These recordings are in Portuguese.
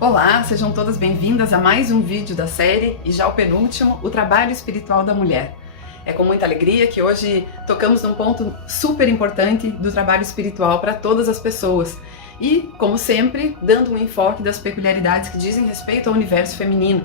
Olá, sejam todas bem-vindas a mais um vídeo da série e já o penúltimo, o trabalho espiritual da mulher. É com muita alegria que hoje tocamos num ponto super importante do trabalho espiritual para todas as pessoas e, como sempre, dando um enfoque das peculiaridades que dizem respeito ao universo feminino.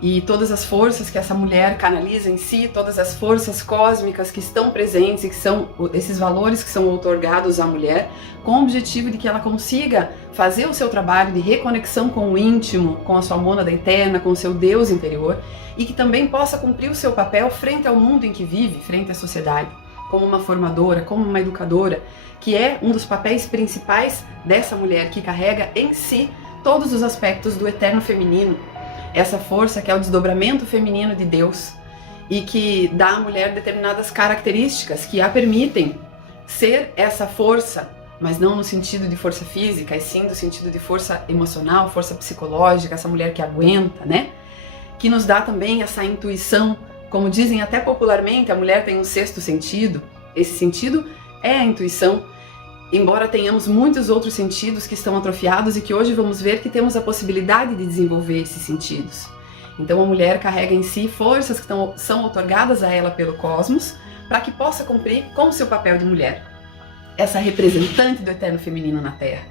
E todas as forças que essa mulher canaliza em si, todas as forças cósmicas que estão presentes e que são esses valores que são outorgados à mulher, com o objetivo de que ela consiga fazer o seu trabalho de reconexão com o íntimo, com a sua mônada interna, com o seu Deus interior, e que também possa cumprir o seu papel frente ao mundo em que vive, frente à sociedade, como uma formadora, como uma educadora, que é um dos papéis principais dessa mulher que carrega em si todos os aspectos do eterno feminino. Essa força que é o desdobramento feminino de Deus e que dá à mulher determinadas características que a permitem ser essa força, mas não no sentido de força física, e sim no sentido de força emocional, força psicológica, essa mulher que aguenta, né? Que nos dá também essa intuição, como dizem até popularmente, a mulher tem um sexto sentido. Esse sentido é a intuição, embora tenhamos muitos outros sentidos que estão atrofiados e que hoje vamos ver que temos a possibilidade de desenvolver esses sentidos. Então a mulher carrega em si forças que são outorgadas a ela pelo cosmos para que possa cumprir com o seu papel de mulher, essa representante do eterno feminino na Terra.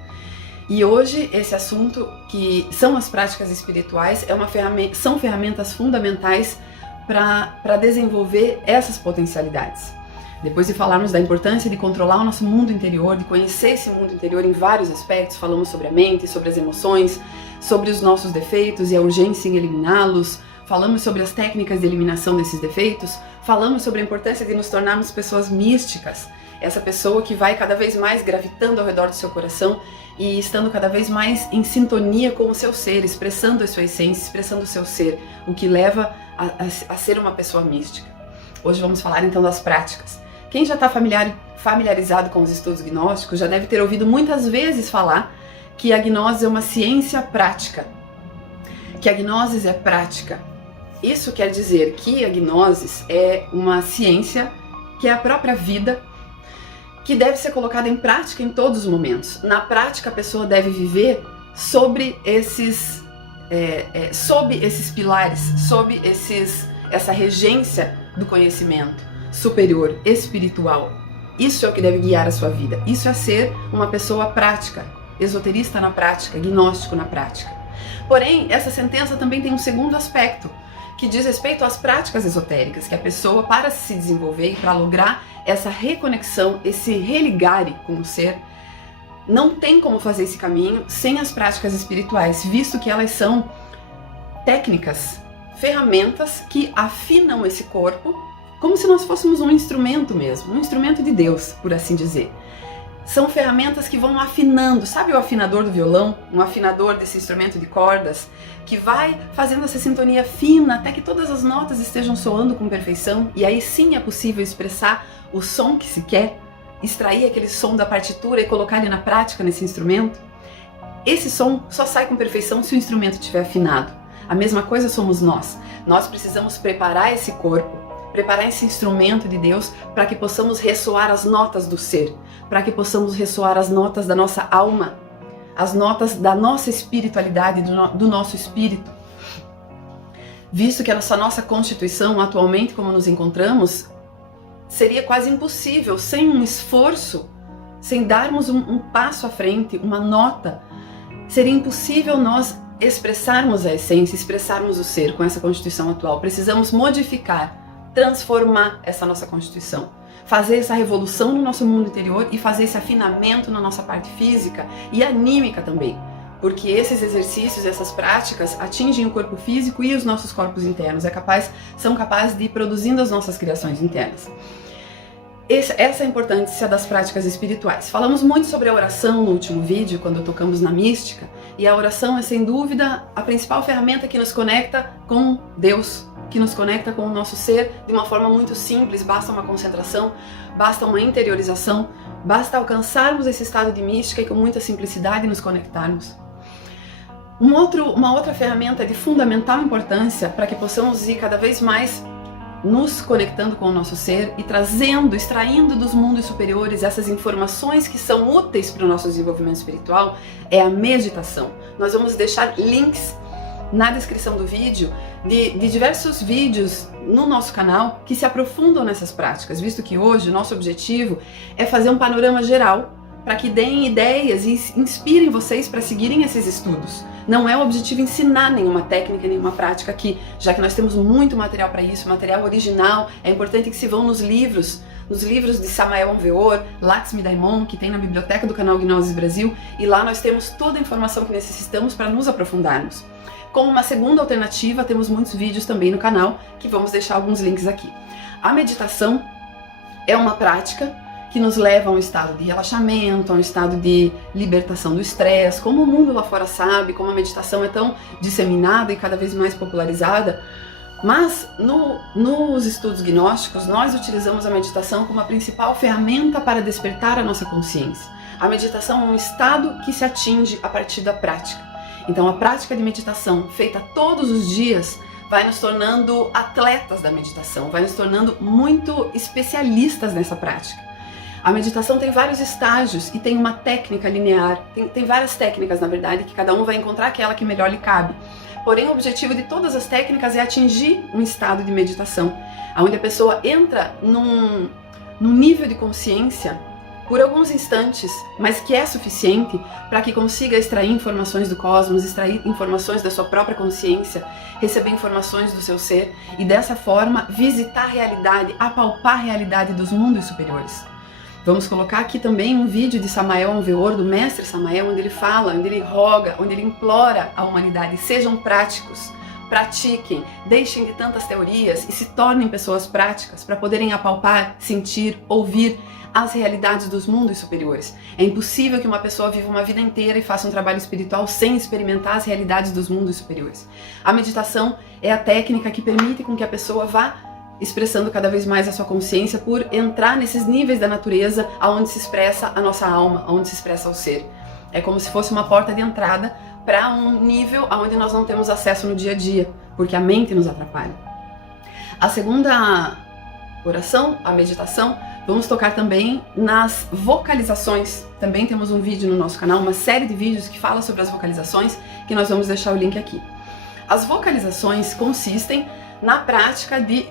E hoje esse assunto, que são as práticas espirituais, são ferramentas fundamentais para desenvolver essas potencialidades. Depois de falarmos da importância de controlar o nosso mundo interior, de conhecer esse mundo interior em vários aspectos, falamos sobre a mente, sobre as emoções, sobre os nossos defeitos e a urgência em eliminá-los, falamos sobre as técnicas de eliminação desses defeitos, falamos sobre a importância de nos tornarmos pessoas místicas, essa pessoa que vai cada vez mais gravitando ao redor do seu coração e estando cada vez mais em sintonia com o seu ser, expressando a sua essência, expressando o seu ser, o que leva a ser uma pessoa mística. Hoje vamos falar então das práticas. Quem já está familiarizado com os estudos gnósticos já deve ter ouvido muitas vezes falar que a gnose é uma ciência prática, que a gnosis é prática. Isso quer dizer que a gnosis é uma ciência que é a própria vida, que deve ser colocada em prática em todos os momentos. Na prática, a pessoa deve viver sobre esses pilares, sob essa regência do conhecimento superior, espiritual. Isso é o que deve guiar a sua vida. Isso é ser uma pessoa prática, esoterista na prática, gnóstico na prática. Porém, essa sentença também tem um segundo aspecto, que diz respeito às práticas esotéricas, que a pessoa, para se desenvolver e para lograr essa reconexão, esse religare com o ser, não tem como fazer esse caminho sem as práticas espirituais, visto que elas são técnicas, ferramentas que afinam esse corpo, como se nós fôssemos um instrumento mesmo, um instrumento de Deus, por assim dizer. São ferramentas que vão afinando, sabe o afinador do violão? Um afinador desse instrumento de cordas, que vai fazendo essa sintonia fina até que todas as notas estejam soando com perfeição, e aí sim é possível expressar o som que se quer, extrair aquele som da partitura e colocar ele na prática nesse instrumento. Esse som só sai com perfeição se o instrumento estiver afinado. A mesma coisa somos nós. Nós precisamos preparar esse corpo, preparar esse instrumento de Deus para que possamos ressoar as notas do ser, para que possamos ressoar as notas da nossa alma, as notas da nossa espiritualidade, do nosso espírito. Visto que essa nossa constituição, atualmente como nos encontramos, seria quase impossível sem um esforço, sem darmos um passo à frente, uma nota, seria impossível nós expressarmos a essência, expressarmos o ser com essa constituição atual. Precisamos modificar, transformar essa nossa constituição, fazer essa revolução no nosso mundo interior e fazer esse afinamento na nossa parte física e anímica também, porque esses exercícios, essas práticas atingem o corpo físico e os nossos corpos internos, são capazes de ir produzindo as nossas criações internas. Essa é a importância das práticas espirituais. Falamos muito sobre a oração no último vídeo, quando tocamos na mística, e a oração é sem dúvida a principal ferramenta que nos conecta com Deus, que nos conecta com o nosso ser de uma forma muito simples. Basta uma concentração, basta uma interiorização, basta alcançarmos esse estado de mística e com muita simplicidade nos conectarmos. Uma outra ferramenta de fundamental importância para que possamos ir cada vez mais nos conectando com o nosso ser e trazendo, extraindo dos mundos superiores essas informações que são úteis para o nosso desenvolvimento espiritual, é a meditação. Nós vamos deixar links na descrição do vídeo de diversos vídeos no nosso canal que se aprofundam nessas práticas, visto que hoje o nosso objetivo é fazer um panorama geral para que deem ideias e inspirem vocês para seguirem esses estudos. Não é o objetivo ensinar nenhuma técnica, nenhuma prática aqui, já que nós temos muito material para isso, material original. É importante que se vão nos livros de Samael Aun Weor, Lakshmi Daimon, que tem na biblioteca do canal Gnosis Brasil, e lá nós temos toda a informação que necessitamos para nos aprofundarmos. Como uma segunda alternativa, temos muitos vídeos também no canal, que vamos deixar alguns links aqui. A meditação é uma prática que nos leva a um estado de relaxamento, a um estado de libertação do estresse. Como o mundo lá fora sabe, como a meditação é tão disseminada e cada vez mais popularizada, mas nos estudos gnósticos nós utilizamos a meditação como a principal ferramenta para despertar a nossa consciência. A meditação é um estado que se atinge a partir da prática. Então a prática de meditação feita todos os dias vai nos tornando atletas da meditação, vai nos tornando muito especialistas nessa prática. A meditação tem vários estágios e tem uma técnica linear, tem várias técnicas na verdade, que cada um vai encontrar aquela que melhor lhe cabe. Porém o objetivo de todas as técnicas é atingir um estado de meditação, onde a pessoa entra num nível de consciência por alguns instantes, mas que é suficiente para que consiga extrair informações do cosmos, extrair informações da sua própria consciência, receber informações do seu ser e dessa forma visitar a realidade, apalpar a realidade dos mundos superiores. Vamos colocar aqui também um vídeo de Samael Aun Weor, do mestre Samael, onde ele fala, onde ele roga, onde ele implora à humanidade: sejam práticos, pratiquem, deixem de tantas teorias e se tornem pessoas práticas para poderem apalpar, sentir, ouvir as realidades dos mundos superiores. É impossível que uma pessoa viva uma vida inteira e faça um trabalho espiritual sem experimentar as realidades dos mundos superiores. A meditação é a técnica que permite com que a pessoa vá expressando cada vez mais a sua consciência por entrar nesses níveis da natureza aonde se expressa a nossa alma, aonde se expressa o ser. É como se fosse uma porta de entrada para um nível aonde nós não temos acesso no dia a dia, porque a mente nos atrapalha. A segunda oração, a meditação, vamos tocar também nas vocalizações. Também temos um vídeo no nosso canal, uma série de vídeos que fala sobre as vocalizações, que nós vamos deixar o link aqui. As vocalizações consistem na prática de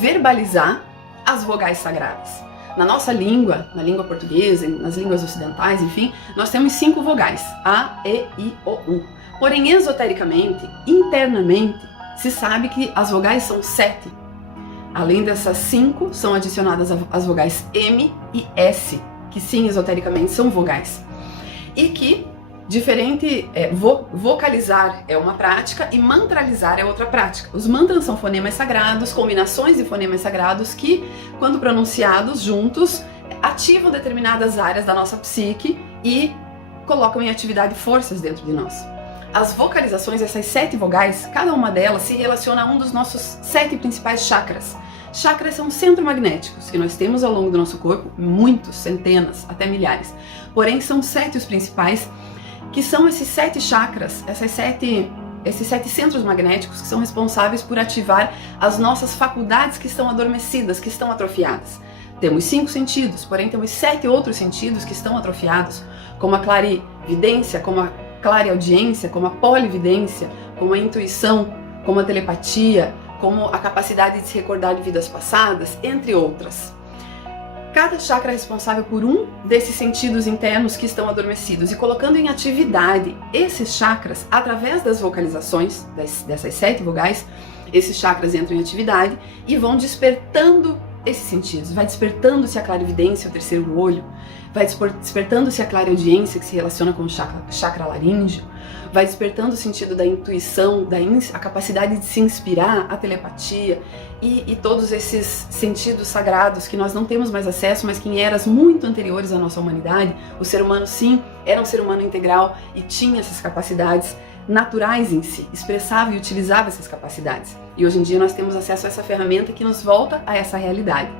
verbalizar as vogais sagradas. Na nossa língua, na língua portuguesa, nas línguas ocidentais, enfim, nós temos 5 vogais: A, E, I, O, U. Porém, esotericamente, internamente, se sabe que as vogais são 7. Além dessas 5, são adicionadas as vogais M e S, que sim, esotericamente, são vogais. E que vocalizar é uma prática e mantralizar é outra prática. Os mantras são fonemas sagrados, combinações de fonemas sagrados que, quando pronunciados juntos, ativam determinadas áreas da nossa psique e colocam em atividade forças dentro de nós. As vocalizações, essas 7 vogais, cada uma delas se relaciona a um dos nossos 7 principais chakras. Chakras são centros magnéticos que nós temos ao longo do nosso corpo, muitos, centenas, até milhares. Porém, são 7 os principais, que são esses 7 chakras, esses 7 centros magnéticos que são responsáveis por ativar as nossas faculdades que estão adormecidas, que estão atrofiadas. Temos 5 sentidos, porém temos 7 outros sentidos que estão atrofiados, como a clarividência, como a clareaudiência, como a polividência, como a intuição, como a telepatia, como a capacidade de se recordar de vidas passadas, entre outras. Cada chakra é responsável por um desses sentidos internos que estão adormecidos e colocando em atividade esses chakras através das vocalizações, dessas 7 vogais, esses chakras entram em atividade e vão despertando esses sentidos. Vai despertando-se a clarividência, o terceiro olho, vai despertando-se a clareaudiência, que se relaciona com o chakra laríngeo, vai despertando o sentido da intuição, a capacidade de se inspirar, a telepatia e todos esses sentidos sagrados que nós não temos mais acesso, mas que em eras muito anteriores à nossa humanidade, o ser humano sim era um ser humano integral e tinha essas capacidades naturais em si, expressava e utilizava essas capacidades. E hoje em dia nós temos acesso a essa ferramenta que nos volta a essa realidade.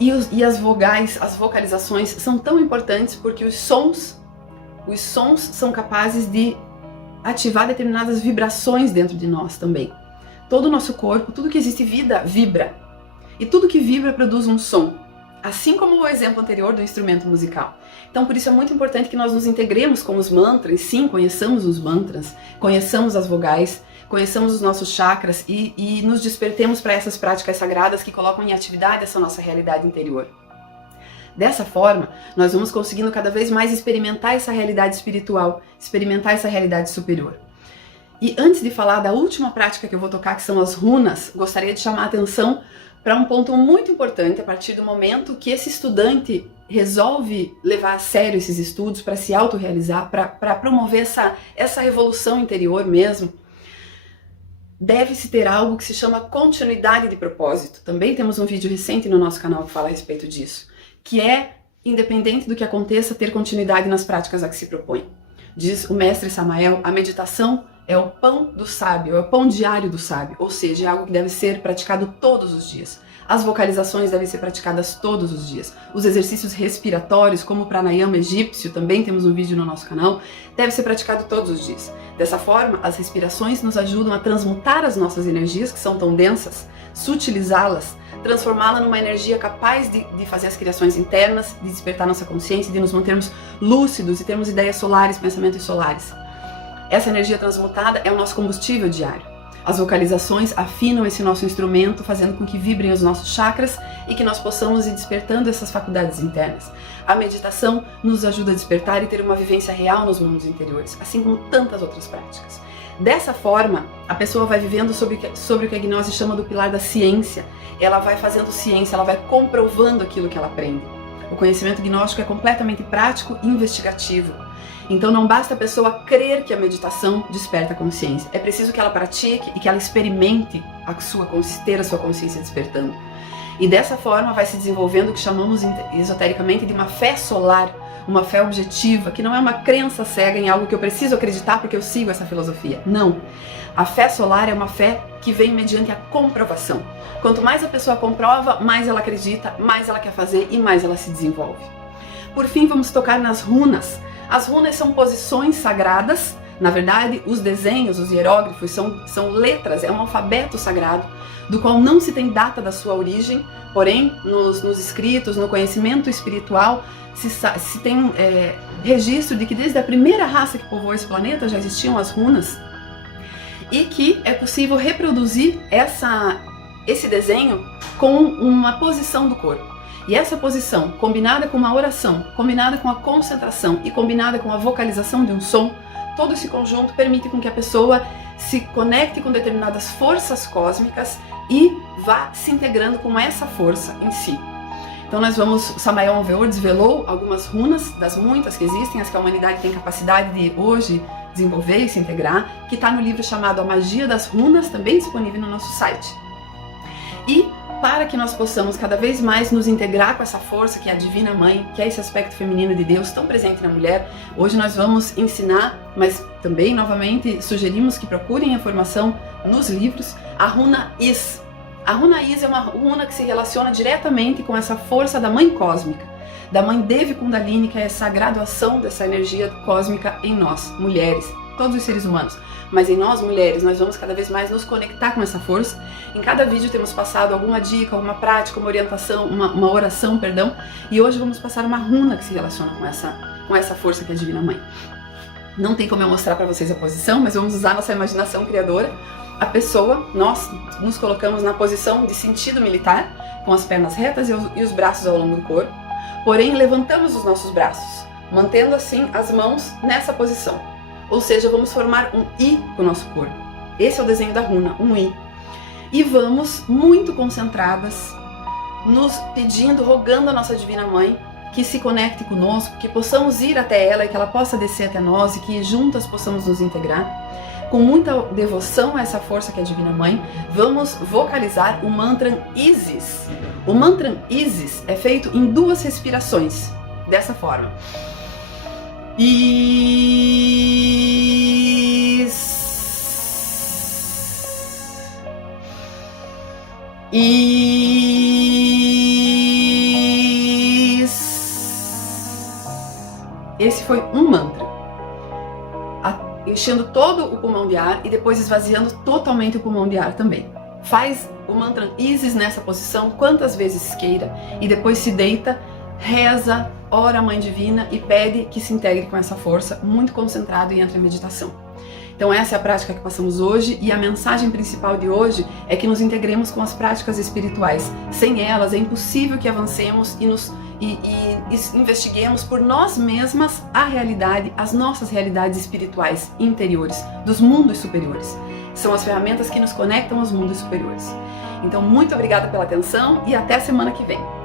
E as vogais, as vocalizações são tão importantes porque os sons são capazes de ativar determinadas vibrações dentro de nós também. Todo o nosso corpo, tudo que existe vida, vibra. E tudo que vibra produz um som. Assim como o exemplo anterior do instrumento musical. Então, por isso é muito importante que nós nos integremos com os mantras. Sim, conheçamos os mantras, conheçamos as vogais, conheçamos os nossos chakras e nos despertemos para essas práticas sagradas que colocam em atividade essa nossa realidade interior. Dessa forma, nós vamos conseguindo cada vez mais experimentar essa realidade espiritual, experimentar essa realidade superior. E antes de falar da última prática que eu vou tocar, que são as runas, gostaria de chamar a atenção para um ponto muito importante a partir do momento que esse estudante resolve levar a sério esses estudos para se autorrealizar, para promover essa revolução interior mesmo. Deve-se ter algo que se chama continuidade de propósito. Também temos um vídeo recente no nosso canal que fala a respeito disso, que é, independente do que aconteça, ter continuidade nas práticas a que se propõe. Diz o mestre Samael, a meditação é o pão do sábio, é o pão diário do sábio, ou seja, é algo que deve ser praticado todos os dias. As vocalizações devem ser praticadas todos os dias. Os exercícios respiratórios, como o pranayama egípcio, também temos um vídeo no nosso canal, deve ser praticado todos os dias. Dessa forma, as respirações nos ajudam a transmutar as nossas energias, que são tão densas, sutilizá-las, transformá-la numa energia capaz de fazer as criações internas, de despertar nossa consciência, de nos mantermos lúcidos e termos ideias solares, pensamentos solares. Essa energia transmutada é o nosso combustível diário. As vocalizações afinam esse nosso instrumento, fazendo com que vibrem os nossos chakras e que nós possamos ir despertando essas faculdades internas. A meditação nos ajuda a despertar e ter uma vivência real nos mundos interiores, assim como tantas outras práticas. Dessa forma, a pessoa vai vivendo sobre o que a gnose chama do pilar da ciência. Ela vai fazendo ciência, ela vai comprovando aquilo que ela aprende. O conhecimento gnóstico é completamente prático e investigativo. Então não basta a pessoa crer que a meditação desperta a consciência. É preciso que ela pratique e que ela experimente ter a sua consciência despertando. E dessa forma vai se desenvolvendo o que chamamos esotericamente de uma fé solar, uma fé objetiva, que não é uma crença cega em algo que eu preciso acreditar porque eu sigo essa filosofia. Não. A fé solar é uma fé que vem mediante a comprovação. Quanto mais a pessoa comprova, mais ela acredita, mais ela quer fazer e mais ela se desenvolve. Por fim, vamos tocar nas runas. As runas são posições sagradas. Na verdade, os desenhos, os hieróglifos são letras, é um alfabeto sagrado, do qual não se tem data da sua origem, porém, nos escritos, no conhecimento espiritual, se tem registro de que desde a primeira raça que povoou esse planeta já existiam as runas, e que é possível reproduzir esse desenho com uma posição do corpo. E essa posição, combinada com uma oração, combinada com a concentração e combinada com a vocalização de um som, todo esse conjunto permite com que a pessoa se conecte com determinadas forças cósmicas e vá se integrando com essa força em si. Então Samael Aun Weor desvelou algumas runas, das muitas que existem, as que a humanidade tem capacidade de hoje desenvolver e se integrar, que está no livro chamado A Magia das Runas, também disponível no nosso site. E para que nós possamos cada vez mais nos integrar com essa força que é a Divina Mãe, que é esse aspecto feminino de Deus tão presente na mulher, hoje nós vamos ensinar, mas também novamente sugerimos que procurem a informação nos livros, a runa Is. A runa Is é uma runa que se relaciona diretamente com essa força da Mãe Cósmica, da Mãe Devi Kundalini, que é essa graduação dessa energia cósmica em nós, mulheres, todos os seres humanos. Mas em nós, mulheres, nós vamos cada vez mais nos conectar com essa força. Em cada vídeo temos passado alguma dica, alguma prática, uma orientação, uma oração, perdão. E hoje vamos passar uma runa que se relaciona com essa força que é a Divina Mãe. Não tem como eu mostrar para vocês a posição, mas vamos usar nossa imaginação criadora. A pessoa, nós nos colocamos na posição de sentido militar, com as pernas retas e os braços ao longo do corpo. Porém, levantamos os nossos braços, mantendo assim as mãos nessa posição. Ou seja, vamos formar um I com o nosso corpo. Esse é o desenho da runa, um I. E vamos, muito concentradas, nos pedindo, rogando a nossa Divina Mãe que se conecte conosco, que possamos ir até ela e que ela possa descer até nós e que juntas possamos nos integrar. Com muita devoção a essa força que é a Divina Mãe, vamos vocalizar o mantra Isis. O mantra Isis é feito em 2 respirações, dessa forma. Esse foi um mantra. enchendo todo o pulmão de ar e depois esvaziando totalmente o pulmão de ar também. Faz o mantra Isis nessa posição quantas vezes queira e depois se deita, reza, ora a Mãe Divina e pede que se integre com essa força, muito concentrado e entra em meditação. Então essa é a prática que passamos hoje e a mensagem principal de hoje é que nos integremos com as práticas espirituais. Sem elas é impossível que avancemos e investiguemos por nós mesmas a realidade, as nossas realidades espirituais interiores, dos mundos superiores. São as ferramentas que nos conectam aos mundos superiores. Então muito obrigada pela atenção e até semana que vem.